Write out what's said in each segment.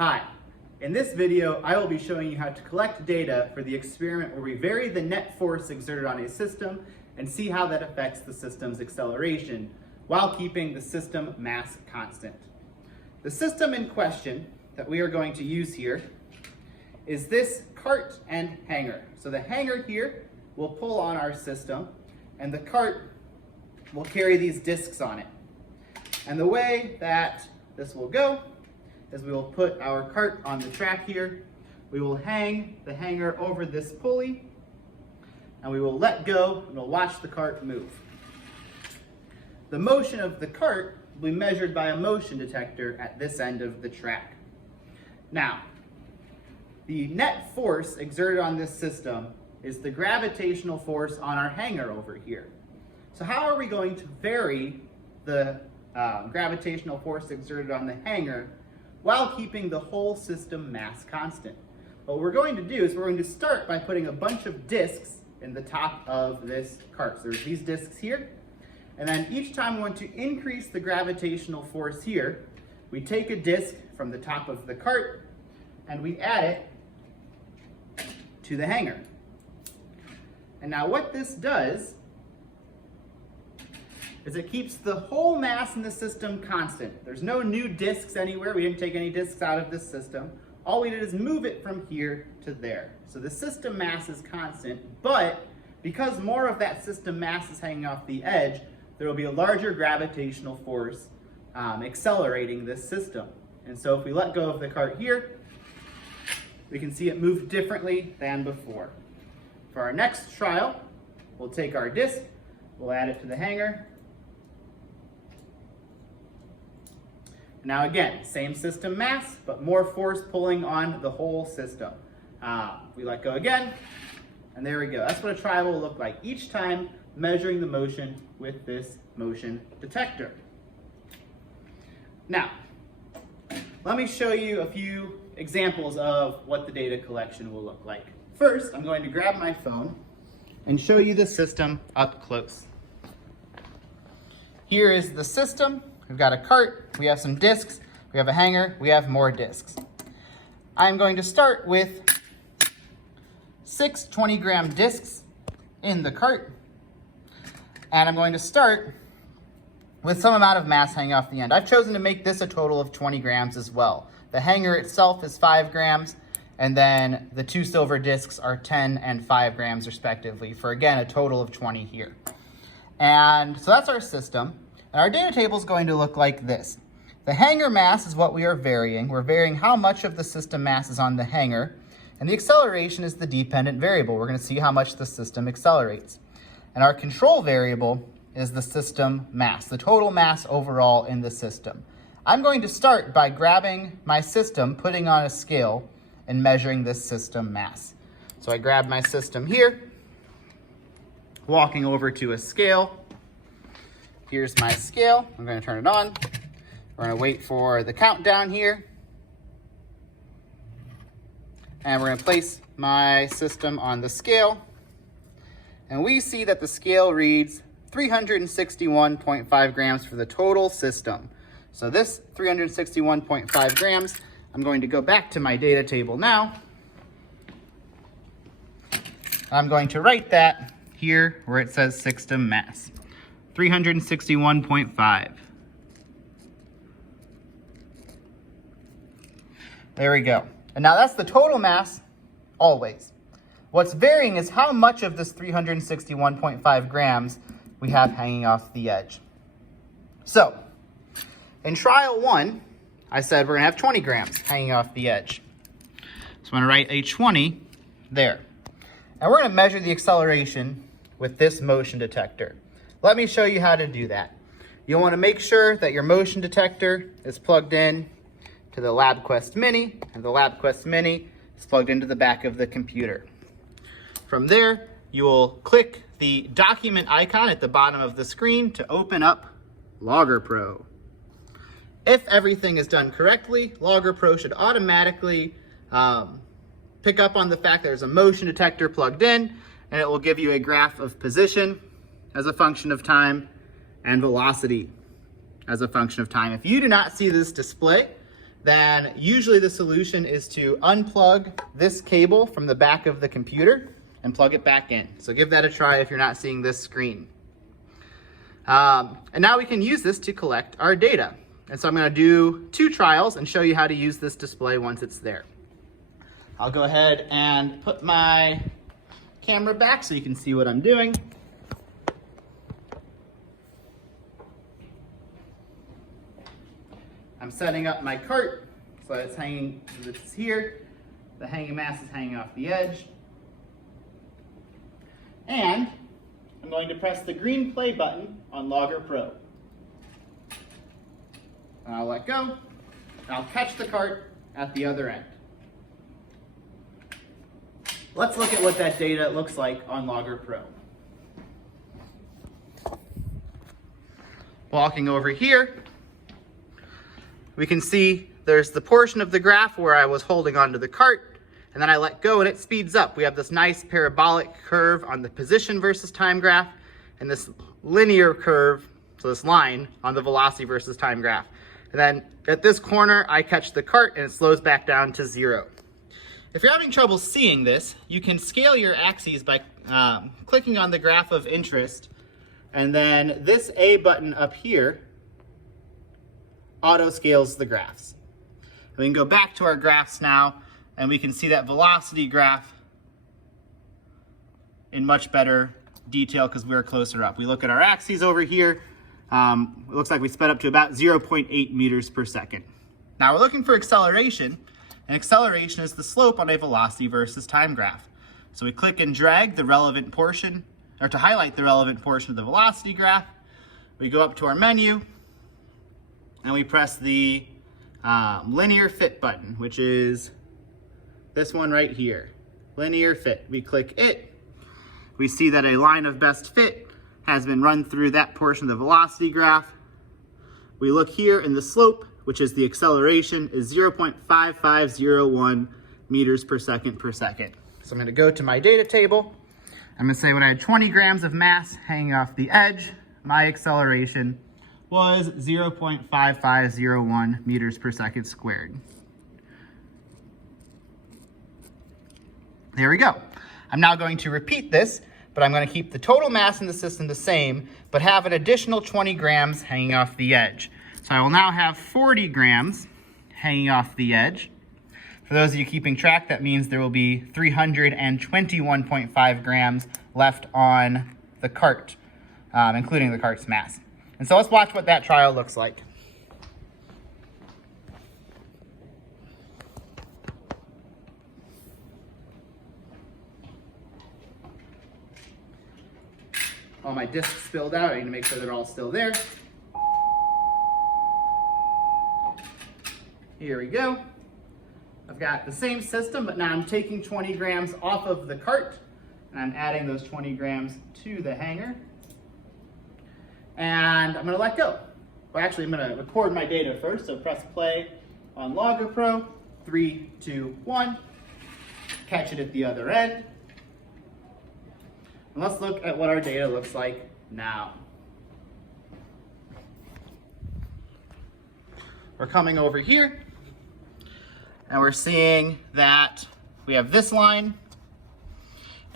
Hi, in this video I will be showing you how to collect data for the experiment where we vary the net force exerted on a system and see how that affects the system's acceleration while keeping the system mass constant. The system in question that we are going to use here is this cart and hanger. So the hanger here will pull on our system and the cart will carry these discs on it. And the way that this will go is we will put our cart on the track here, we will hang the hanger over this pulley, and we will let go and we'll watch the cart move. The motion of the cart will be measured by a motion detector at this end of the track. Now, the net force exerted on this system is the gravitational force on our hanger over here. So how are we going to vary the gravitational force exerted on the hanger while keeping the whole system mass constant? What we're going to do is we're going to start by putting a bunch of discs in the top of this cart. So there's these discs here, and then each time we want to increase the gravitational force here, we take a disc from the top of the cart and we add it to the hanger. And now what this does is it keeps the whole mass in the system constant. There's no new discs anywhere. We didn't take any discs out of this system. All we did is move it from here to there. So the system mass is constant, but because more of that system mass is hanging off the edge, there will be a larger gravitational force accelerating this system. And so if we let go of the cart here, we can see it move differently than before. For our next trial, we'll take our disc, we'll add it to the hanger. Now again, same system mass, but more force pulling on the whole system. We let go again, and there we go. That's what a trial will look like, each time measuring the motion with this motion detector. Now, let me show you a few examples of what the data collection will look like. First, I'm going to grab my phone and show you the system up close. Here is the system. We've got a cart, we have some discs, we have a hanger, we have more discs. I'm going to start with 6 20-gram discs in the cart, and I'm going to start with some amount of mass hanging off the end. I've chosen to make this a total of 20 grams as well. The hanger itself is 5 grams, and then the 2 silver discs are 10 and 5 grams respectively, for again a total of 20 here. And so that's our system. And our data table is going to look like this. The hanger mass is what we are varying. We're varying how much of the system mass is on the hanger, and the acceleration is the dependent variable. We're going to see how much the system accelerates. And our control variable is the system mass, the total mass overall in the system. I'm going to start by grabbing my system, putting on a scale, and measuring this system mass. So I grab my system here, walking over to a scale. Here's my scale. I'm going to turn it on. We're going to wait for the countdown here. And we're going to place my system on the scale. And we see that the scale reads 361.5 grams for the total system. So this 361.5 grams, I'm going to go back to my data table now. I'm going to write that here where it says system mass. 361.5. There we go. And now that's the total mass always. What's varying is how much of this 361.5 grams we have hanging off the edge. So, in trial 1, I said we're going to have 20 grams hanging off the edge. So I'm going to write a 20 there. And we're going to measure the acceleration with this motion detector. Let me show you how to do that. You'll want to make sure that your motion detector is plugged in to the LabQuest Mini, and the LabQuest Mini is plugged into the back of the computer. From there, you will click the document icon at the bottom of the screen to open up Logger Pro. If everything is done correctly, Logger Pro should automatically pick up on the fact there's a motion detector plugged in, and it will give you a graph of position as a function of time and velocity as a function of time. If you do not see this display, then usually the solution is to unplug this cable from the back of the computer and plug it back in. So give that a try if you're not seeing this screen. And now we can use this to collect our data. And so I'm going to do 2 trials and show you how to use this display once it's there. I'll go ahead and put my camera back so you can see what I'm doing. I'm setting up my cart so that it's hanging, so this is here. The hanging mass is hanging off the edge. And I'm going to press the green play button on Logger Pro. And I'll let go, and I'll catch the cart at the other end. Let's look at what that data looks like on Logger Pro. Walking over here, we can see there's the portion of the graph where I was holding onto the cart, and then I let go and it speeds up. We have this nice parabolic curve on the position versus time graph, and this linear curve, so this line, on the velocity versus time graph. And then at this corner, I catch the cart and it slows back down to 0. If you're having trouble seeing this, you can scale your axes by clicking on the graph of interest, and then this A button up here auto scales the graphs. And we can go back to our graphs now, and we can see that velocity graph in much better detail because we're closer up. We look at our axes over here. It looks like we sped up to about 0.8 meters per second. Now we're looking for acceleration, and acceleration is the slope on a velocity versus time graph. So we click and drag the relevant portion, or to highlight the relevant portion of the velocity graph, we go up to our menu, and we press the linear fit button, which is this one right here, linear fit. We click it, we see that a line of best fit has been run through that portion of the velocity graph. We look here, and the slope, which is the acceleration, is 0.5501 meters per second per second. So I'm going to go to my data table. I'm going to say when I had 20 grams of mass hanging off the edge, my acceleration was 0.5501 meters per second squared. There we go. I'm now going to repeat this, but I'm going to keep the total mass in the system the same, but have an additional 20 grams hanging off the edge. So I will now have 40 grams hanging off the edge. For those of you keeping track, that means there will be 321.5 grams left on the cart, including the cart's mass. And so let's watch what that trial looks like. All my discs spilled out. I need to make sure they're all still there. Here we go. I've got the same system, but now I'm taking 20 grams off of the cart, and I'm adding those 20 grams to the hanger. And I'm going to let go. Well, actually, I'm going to record my data first, so press play on Logger Pro. 3, 2, 1. Catch it at the other end. And let's look at what our data looks like now. We're coming over here, and we're seeing that we have this line,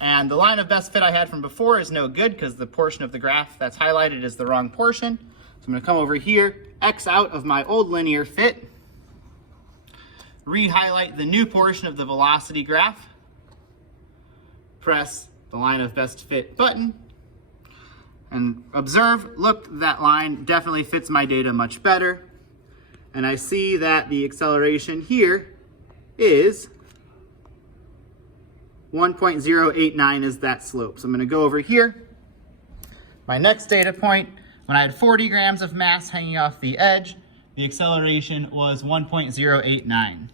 and the line of best fit I had from before is no good because the portion of the graph that's highlighted is the wrong portion. So I'm going to come over here, X out of my old linear fit, re-highlight the new portion of the velocity graph, press the line of best fit button, and observe, look, that line definitely fits my data much better. And I see that the acceleration here is 1.089 is that slope. So I'm going to go over here. My next data point, when I had 40 grams of mass hanging off the edge, the acceleration was 1.089.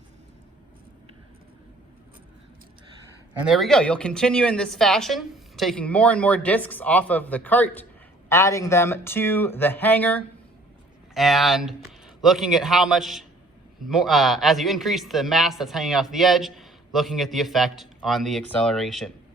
And there we go. You'll continue in this fashion, taking more and more discs off of the cart, adding them to the hanger, and looking at how much more, as you increase the mass that's hanging off the edge, looking at the effect on the acceleration.